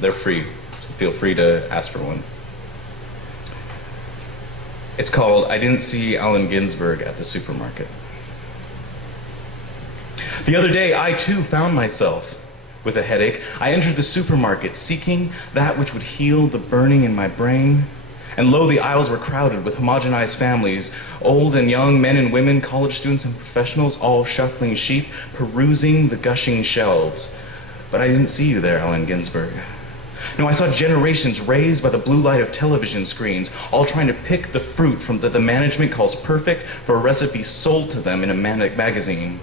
They're free, so feel free to ask for one. It's called I Didn't See Allen Ginsberg at the Supermarket. The other day, I too found myself with a headache. I entered the supermarket seeking that which would heal the burning in my brain. And lo, the aisles were crowded with homogenized families, old and young, men and women, college students and professionals, all shuffling sheep, perusing the gushing shelves. But I didn't see you there, Allen Ginsberg. No, I saw generations raised by the blue light of television screens, all trying to pick the fruit from that the management calls perfect for a recipe sold to them in a magazine.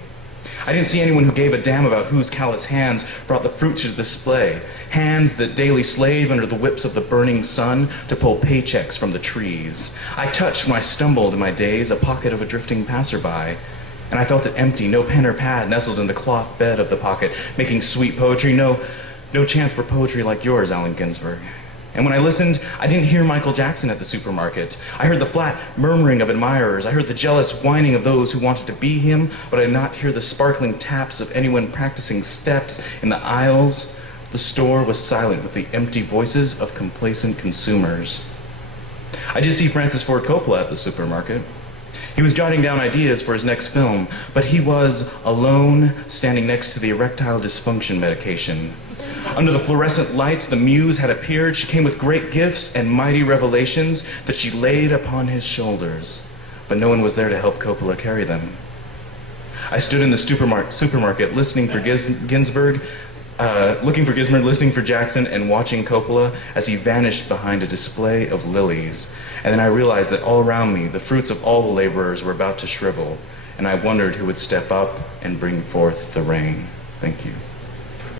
I didn't see anyone who gave a damn about whose callous hands brought the fruit to display, hands that daily slave under the whips of the burning sun to pull paychecks from the trees. I touched when I stumbled in my days a pocket of a drifting passerby, and I felt it empty, no pen or pad nestled in the cloth bed of the pocket, making sweet poetry, no chance for poetry like yours, Allen Ginsberg. And when I listened, I didn't hear Michael Jackson at the supermarket. I heard the flat murmuring of admirers. I heard the jealous whining of those who wanted to be him, but I did not hear the sparkling taps of anyone practicing steps in the aisles. The store was silent with the empty voices of complacent consumers. I did see Francis Ford Coppola at the supermarket. He was jotting down ideas for his next film, but he was alone, standing next to the erectile dysfunction medication. Under the fluorescent lights, the muse had appeared. She came with great gifts and mighty revelations that she laid upon his shoulders, but no one was there to help Coppola carry them. I stood in the supermarket listening for Ginsberg, listening for Jackson, and watching Coppola as he vanished behind a display of lilies. And then I realized that all around me, the fruits of all the laborers were about to shrivel, and I wondered who would step up and bring forth the rain. Thank you.